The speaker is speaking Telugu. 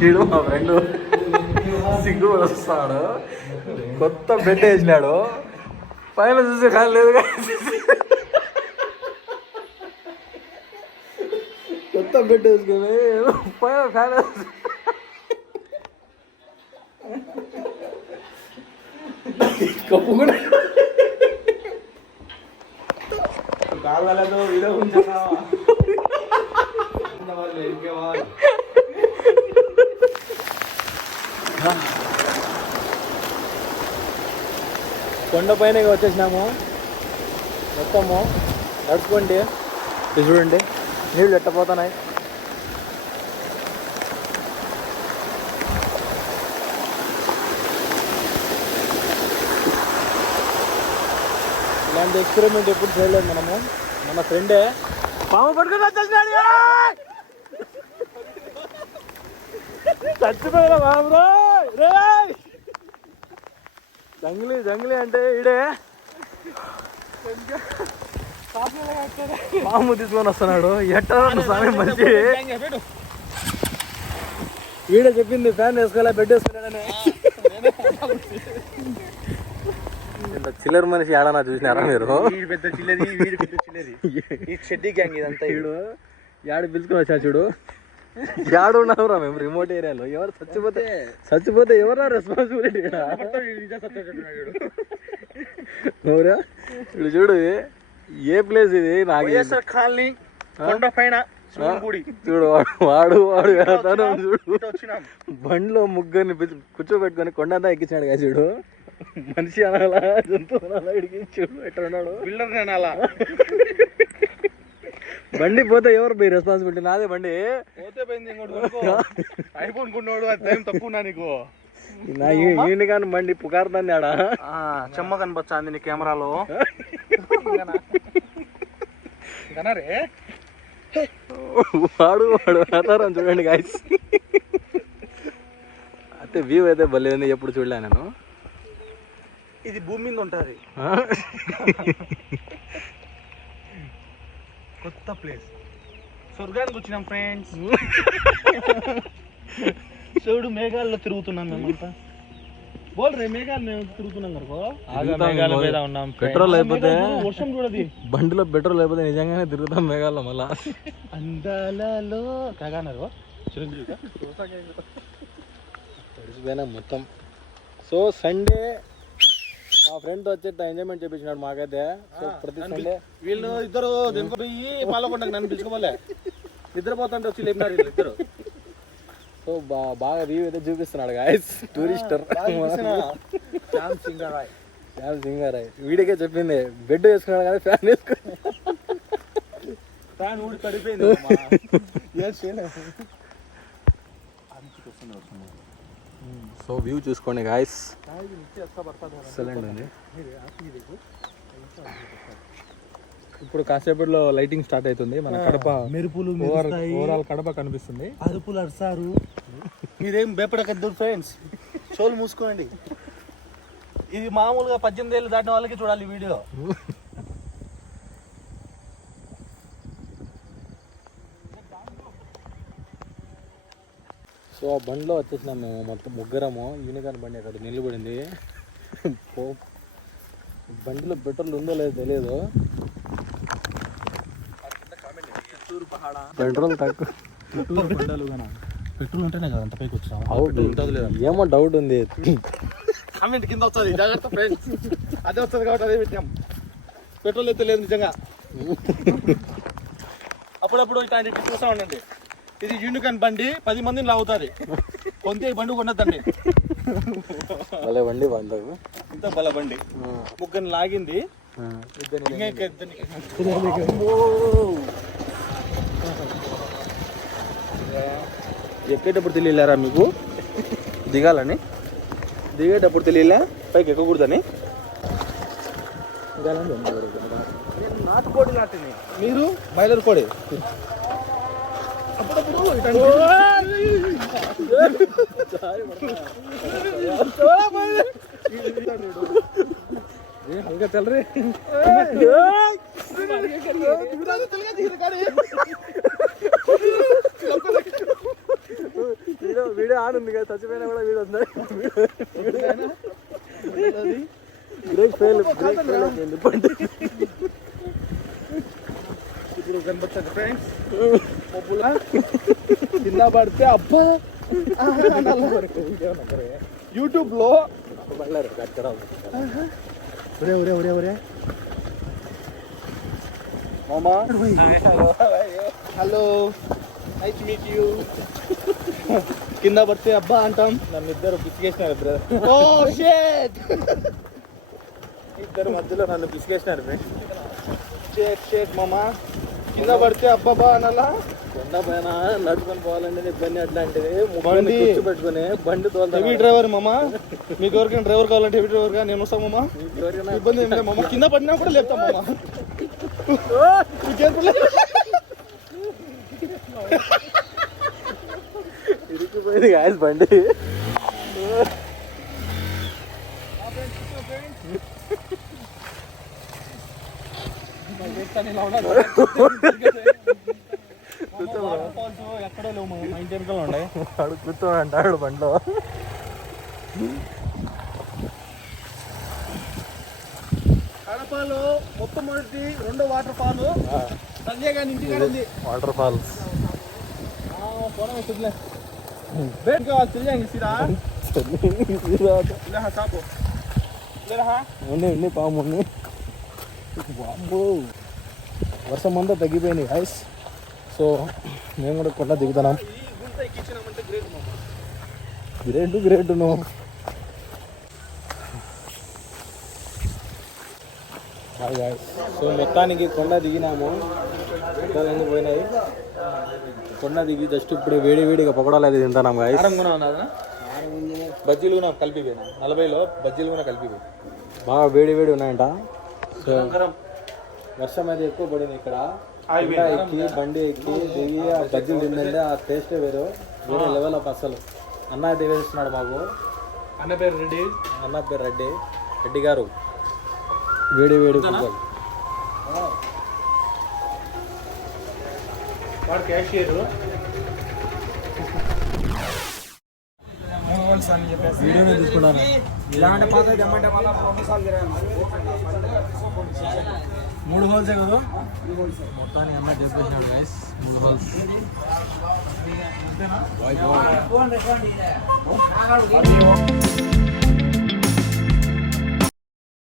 వీడు మా ఫ్రెండ్ సిగ్గు వస్తాడు, కొత్త బెడ్ వేసినాడు, పైన చూసే కానీ లేదు, కొత్త బెడ్ వేసుకుని పైన ఫ్యాన్ కప్పు కూడా కావాలదు వీడియో కొండ పైన వచ్చేసినాము, మొత్తము నడుచుకోండి, చూడండి నీళ్ళు ఎట్టపోతున్నాయి. ఇలాంటి ఎక్స్పెరిమెంట్ ఎప్పుడు చేయలేదు మనము. మన ఫ్రెండే పాము పట్టుకుని వచ్చేసినాడు, చచ్చిపోయిన పాము రే. జంగిలీ జంగిలీ అంటే ఈడే పాము తీసుకొని వస్తున్నాడు. ఎట్టా స్వామి మంచి ఈడే చెప్పింది ఫ్యాన్ వేసుకోలే, బెడ్ వేసుకున్నాడని. ఇంత చిల్లర మనిషి ఆడనా చూసినారా మీరు? పెద్ద చిల్లది, వీడు పెద్ద చిల్లది. ఈ షెడ్డీ గ్యాంగ్ ఇదంతా. వీడు యాడు పిలుచుకొని వచ్చా చూడు, యాడు ఉన్నావురా మేము రిమోట్ ఏరియాలో. ఎవరు చచ్చిపోతే ఎవరా రెస్పాన్సిబిలిటీ? అవురా ఇప్పుడు చూడు, ఏ ప్లేస్ ఇది? నాకు కాలనీ కొండ పైన చూడు, వాడు చూడు, బండిలో ముగ్గురిని కూర్చోబెట్టుకొని కొండంతా ఎక్కించాడు కదా చూడు. మనిషి అనాలా, జంతువు అనాలా, ఇడికి చూడు ఎట్లా ఉన్నాడు. బిల్డర్ అనాలా? బండి పోతే ఎవరు బై రెస్పాన్సిబిలిటీ? నాదే బండి పోతే పోయింది. ఐఫోన్ కొన్నాడు, అది టైం తక్కువ నీకు. నా ఈయన కానీ బండి పుకారుతాంది ఆడ. చెమ్మ కనిపించాంది నీ కెమెరాలో. వాడు ఆధారం చూడండి గాయస్. అయితే వ్యూ అయితే భలే ఉంది, ఎప్పుడు చూడలే నేను. ఇది భూమి మీద ఉంటుంది, కొత్త ప్లేస్. స్వర్గానికి వచ్చినాం ఫ్రెండ్స్. చూడు మేఘాల్లో తిరుగుతున్నాం మేమంతా. బోల్ రే, మేఘాలు మేము తిరుగుతున్నాం కనుకో. పెట్రోల్ అయిపోతే వర్షం చూడది, బండిలో పెట్రోల్ అయిపోతే నిజంగానే తిరుగుతాం మేఘాల్లో. మళ్ళా అందాలలో కాగానరు తడిసిపోయినా మొత్తం. సో సండే మా ఫ్రెండ్ వచ్చి ఎంజాయ్మెంట్ చేపించినాడు మాకైతే. సో ప్రతి సండే వీళ్ళు ఇద్దరు పోయి పాలకొండకు నన్ను పిలుచుకోలే, నిద్రపోతుంటే వచ్చి లేపినారు వీళ్ళు ఇద్దరు. సో బాగా వ్యూ అయితే చూపిస్తున్నాడు గాయస్ టూరిస్టర్ శ్యామ్ సింగారాయ్. వీడికే చెప్పింది బెడ్ వేసుకున్నాడు కానీ ఫ్యాన్ వేసుకున్నాడు. ఫ్యాన్ ఊడి పడిపోయింది. సో వ్యూ చూసుకోండి గాయస్, ఎక్సలెంట్ ఉంది. ఇప్పుడు కాసేపట్లో లైటింగ్ స్టార్ట్ అవుతుంది. మన కడప మెరుపులు, ఓవరాల్ కడప కనిపిస్తుంది. అరుపులు అరుస్తారు. మీరేం భయపడకద్దు ఫ్రెండ్స్, షోలు మూసుకోండి. ఇది మామూలుగా 18 ఏళ్ళు దాటిన వాళ్ళకి చూడాలి వీడియో. సో ఆ బండిలో వచ్చేసినాం మేము మొత్తం ముగ్గురము. యూనికాన్ బండి అక్కడ నిలబడింది. బండిలో పెట్రోల్ ఉందో లేదో తెలియదు. పెట్రోల్ తక్కువ, పెట్రోల్ ఉంటేనే కదా అంత పైకి వచ్చినా. ఏమో డౌట్ ఉంది. కామెంట్ కింద వస్తుంది, జాగ్రత్త ఫ్రెండ్స్. అదే వస్తుంది కాబట్టి అదే పెట్టాం. పెట్రోల్ అయితే లేదు నిజంగా. అప్పుడప్పుడు ఇట్లాంటి చూస్తూ ఉండండి. ఇది యూనికాన్ బండి, 10 మందిని లాగుతుంది. కొంత ఈ బండి కొన్నదండి. భలే బండి బంధవు, ఇంత బల బండి. ముగ్గురిని లాగింది. ఎక్కేటప్పుడు తెలియలేరా మీకు దిగాలని? దిగేటప్పుడు తెలియలే పైకి ఎక్కకూడదని? నాటుకోడి నాటిని, మీరు బాయిలర్ కోడి. అప్పుడప్పుడు ఇంకా చల్లరే వీడియో ఆన్ ఉంది కదా, చచ్చిపోయినా కూడా వీడియో వస్తుంది. బ్రేక్ ఫెయిల్ అయిపోయింది బండి. ఇప్పుడు కనబడుతుంది ఫ్రెండ్స్ పప్పులా కింద పడితే అబ్బా యూట్యూబ్ లో ఒరే ఒరే ఒరే ఒరే మామా హలో నైస్ మీట్ యూ. కింద పడితే అబ్బా అంటాం. నన్ను ఇద్దరు పిసికేసినారు బ్రదర్. ఓ షిట్ ఇద్దరు మధ్యలో నన్ను పిసికేసినారు ఫ్రెండ్స్. షేట్ షేట్ మామా. కింద పడితే అబ్బాబా అనాలా. కొండ పైన నడుచుకొని పోవాలంటే ఇబ్బంది అట్లాంటిది. బండి పెట్టుకుని బండి తోలుతా. హెవీ డ్రైవర్ మామా. మీకు ఎవరికైనా డ్రైవర్ కావాలంటే హెవీ డ్రైవర్గా నేను వస్తాను మామా. ఇబ్బంది ఏం లేదు మామా. కింద పడినా కూడా లేపుతాం మామా. ఇరికిపోయింది గాయస్ బండి. ఎక్కడో లేవు మా ఇంటి వెనకాల ఉండే. వాడు కూర్చోని అంటాడు బండిలో. కడపలో మొట్టమొదటి రెండో వాటర్ ఫాల్ సంజయ్ గారి ఇంటి కాడ ఉంది. వాటర్ ఫాల్స్ ఉండి పాము ఉంది. బాంబు వర్షం అంతా తగ్గిపోయింది గైస్. సో మేము కూడా కొండ దిగుతున్నాం. గ్రేట్ నువ్వు. సో మొత్తానికి కొండ దిగినాము. మొత్తాలన్నీ పోయినాయి. కొండ దిగి జస్ట్ ఇప్పుడు వేడిగా పొగడాలు అయితే తింటున్నాం గాయస్. బజ్జీలు కూడా కలిపిపోయినా 40లో బజ్జీలు కూడా కలిపిపోయి బాగా వేడి ఉన్నాయంట. సో వర్షం అయితే ఎక్కువ పడింది ఇక్కడ. ఎక్కి బండి ఎక్కి దిగి ఆ బజ్జీలు తిందంటే ఆ టేస్టే వేరే లెవెల్ ఆఫ్. అసలు అన్న అయితే వేస్తున్నాడు మాకు. అన్న పేరు రెడ్డి గారు. వేడి ఫుట్బాల్. వాడు క్యాషియర్ వీడియోనే తీసుకున్నాను. మూడు హోల్సే కదా మొత్తానికి అన్న చెప్పేసినాడు గైస్. 3 హోల్స్.